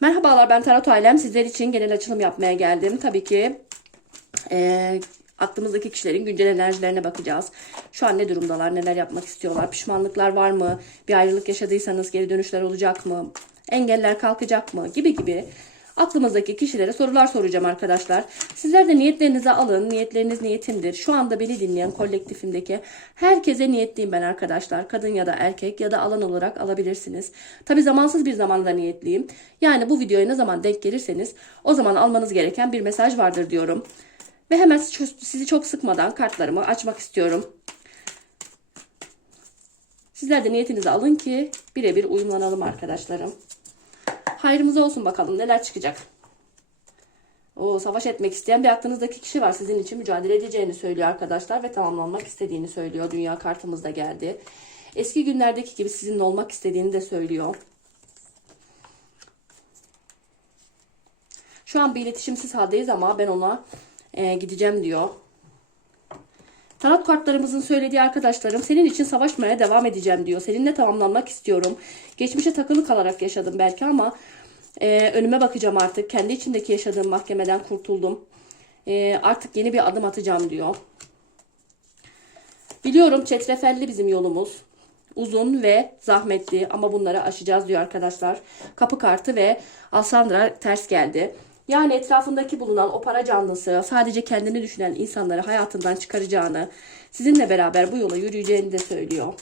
Merhabalar ben Tarot Ailem. Sizler için genel açılım yapmaya geldim. Tabii ki eee, aklımızdaki kişilerin güncel enerjilerine bakacağız. Şu an ne durumdalar, neler yapmak istiyorlar, pişmanlıklar var mı, bir ayrılık yaşadıysanız geri dönüşler olacak mı, engeller kalkacak mı gibi gibi aklımızdaki kişilere sorular soracağım arkadaşlar. Sizler de niyetlerinizi alın. Niyetleriniz niyetimdir. Şu anda beni dinleyen kolektifimdeki herkese niyetliyim ben arkadaşlar. Kadın ya da erkek ya da alan olarak alabilirsiniz. Tabi zamansız bir zamanda niyetliyim. Yani bu videoya ne zaman denk gelirseniz o zaman almanız gereken bir mesaj vardır diyorum. Ve hemen sizi çok sıkmadan kartlarımı açmak istiyorum. Sizler de niyetinizi alın ki birebir uyumlanalım arkadaşlarım. Hayrımıza olsun bakalım neler çıkacak. O savaş etmek isteyen bir aklınızdaki kişi var. Sizin için mücadele edeceğini söylüyor arkadaşlar ve tamamlanmak istediğini söylüyor. Dünya kartımız da geldi. Eski günlerdeki gibi sizinle olmak istediğini de söylüyor. Şu an bir iletişimsiz haldeyiz ama ben ona e, gideceğim diyor. Tarot kartlarımızın söylediği arkadaşlarım senin için savaşmaya devam edeceğim diyor. Seninle tamamlanmak istiyorum. Geçmişe takılı kalarak yaşadım belki ama e, önüme bakacağım artık. Kendi içimdeki yaşadığım mahkemeden kurtuldum. E, artık yeni bir adım atacağım diyor. Biliyorum çetrefelli bizim yolumuz. Uzun ve zahmetli ama bunları aşacağız diyor arkadaşlar. Kapı kartı ve Alsandra ters geldi. Yani etrafındaki bulunan o para canlısı sadece kendini düşünen insanları hayatından çıkaracağını, sizinle beraber bu yola yürüyeceğini de söylüyor.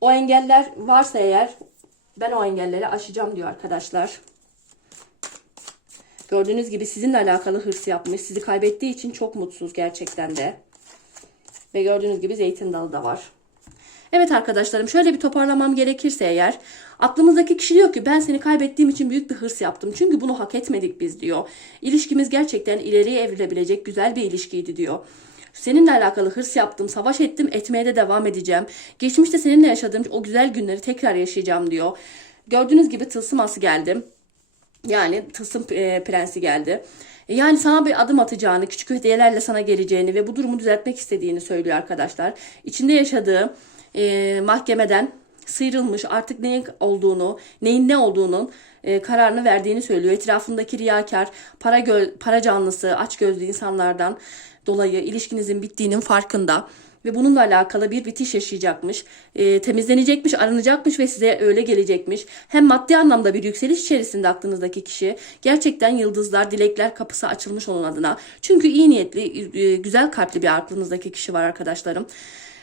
O engeller varsa eğer ben o engelleri aşacağım diyor arkadaşlar. Gördüğünüz gibi sizinle alakalı hırs yapmış. Sizi kaybettiği için çok mutsuz gerçekten de. Ve gördüğünüz gibi zeytin dalı da var. Evet arkadaşlarım şöyle bir toparlamam gerekirse eğer aklımızdaki kişi diyor ki ben seni kaybettiğim için büyük bir hırs yaptım. Çünkü bunu hak etmedik biz diyor. İlişkimiz gerçekten ileriye evrilebilecek güzel bir ilişkiydi diyor. Seninle alakalı hırs yaptım, savaş ettim, etmeye de devam edeceğim. Geçmişte seninle yaşadığım o güzel günleri tekrar yaşayacağım diyor. Gördüğünüz gibi tılsım ası geldi. Yani tılsım e, prensi geldi. E, Yani sana bir adım atacağını, küçük hediyelerle sana geleceğini ve bu durumu düzeltmek istediğini söylüyor arkadaşlar. İçinde yaşadığı e, mahkemeden sıyrılmış artık neyin olduğunu, neyin ne olduğunun e, kararını verdiğini söylüyor. Etrafındaki riyakar, para gö- para canlısı, aç gözlü insanlardan dolayı ilişkinizin bittiğinin farkında ve bununla alakalı bir bitiş yaşayacakmış. E, temizlenecekmiş, arınacakmış ve size öyle gelecekmiş. Hem maddi anlamda bir yükseliş içerisinde aklınızdaki kişi gerçekten yıldızlar, dilekler kapısı açılmış onun adına. Çünkü iyi niyetli, e, güzel kalpli bir aklınızdaki kişi var arkadaşlarım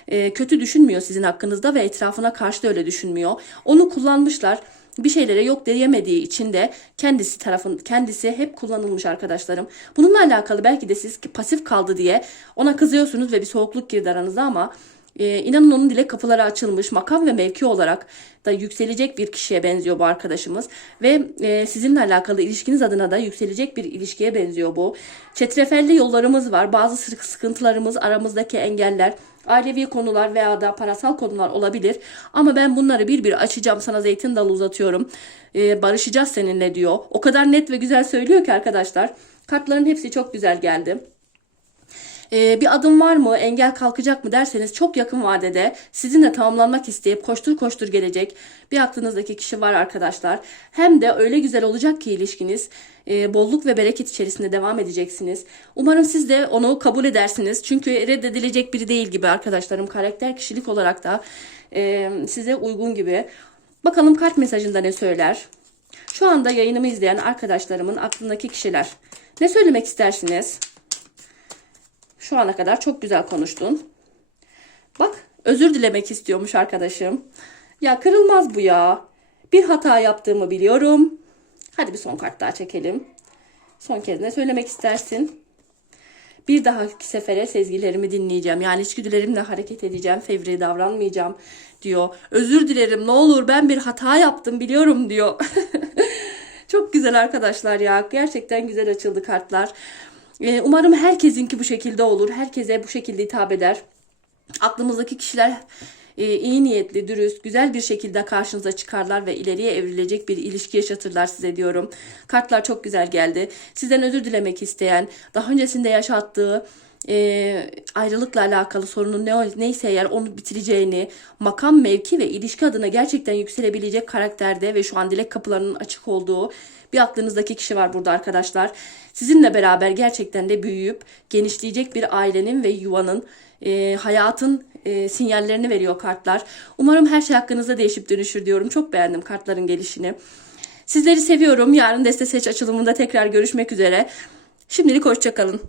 e, kötü düşünmüyor sizin hakkınızda ve etrafına karşı da öyle düşünmüyor. Onu kullanmışlar. Bir şeylere yok diyemediği için de kendisi tarafın kendisi hep kullanılmış arkadaşlarım. Bununla alakalı belki de siz pasif kaldı diye ona kızıyorsunuz ve bir soğukluk girdi aranıza ama e, inanın onun dile kapıları açılmış makam ve mevki olarak da yükselecek bir kişiye benziyor bu arkadaşımız ve e, sizinle alakalı ilişkiniz adına da yükselecek bir ilişkiye benziyor bu. Çetrefelli yollarımız var. Bazı sık- sıkıntılarımız, aramızdaki engeller, ailevi konular veya da parasal konular olabilir. Ama ben bunları bir bir açacağım. Sana zeytin dalı uzatıyorum. E, barışacağız seninle diyor. O kadar net ve güzel söylüyor ki arkadaşlar. Kartların hepsi çok güzel geldi. Ee, bir adım var mı, engel kalkacak mı derseniz çok yakın vadede sizinle tamamlanmak isteyip koştur koştur gelecek bir aklınızdaki kişi var arkadaşlar. Hem de öyle güzel olacak ki ilişkiniz e, bolluk ve bereket içerisinde devam edeceksiniz. Umarım siz de onu kabul edersiniz. Çünkü reddedilecek biri değil gibi arkadaşlarım. Karakter kişilik olarak da e, size uygun gibi. Bakalım kart mesajında ne söyler? Şu anda yayınımı izleyen arkadaşlarımın aklındaki kişiler. Ne söylemek istersiniz? Şu ana kadar çok güzel konuştun. Bak özür dilemek istiyormuş arkadaşım. Ya kırılmaz bu ya. Bir hata yaptığımı biliyorum. Hadi bir son kart daha çekelim. Son kez ne söylemek istersin? Bir dahaki sefere sezgilerimi dinleyeceğim. Yani içgüdülerimle hareket edeceğim. Fevri davranmayacağım diyor. Özür dilerim ne olur ben bir hata yaptım biliyorum diyor. Çok güzel arkadaşlar ya. Gerçekten güzel açıldı kartlar. Ee, Umarım herkesinki bu şekilde olur. Herkese bu şekilde hitap eder. Aklımızdaki kişiler iyi niyetli, dürüst, güzel bir şekilde karşınıza çıkarlar ve ileriye evrilecek bir ilişki yaşatırlar size diyorum. Kartlar çok güzel geldi. Sizden özür dilemek isteyen, daha öncesinde yaşattığı e, ayrılıkla alakalı sorunun ne neyse eğer onu bitireceğini, makam, mevki ve ilişki adına gerçekten yükselebilecek karakterde ve şu an dilek kapılarının açık olduğu bir aklınızdaki kişi var burada arkadaşlar. Sizinle beraber gerçekten de büyüyüp genişleyecek bir ailenin ve yuvanın, e, hayatın e, sinyallerini veriyor kartlar. Umarım her şey hakkınızda değişip dönüşür diyorum. Çok beğendim kartların gelişini. Sizleri seviyorum. Yarın deste seç açılımında tekrar görüşmek üzere. Şimdilik hoşçakalın.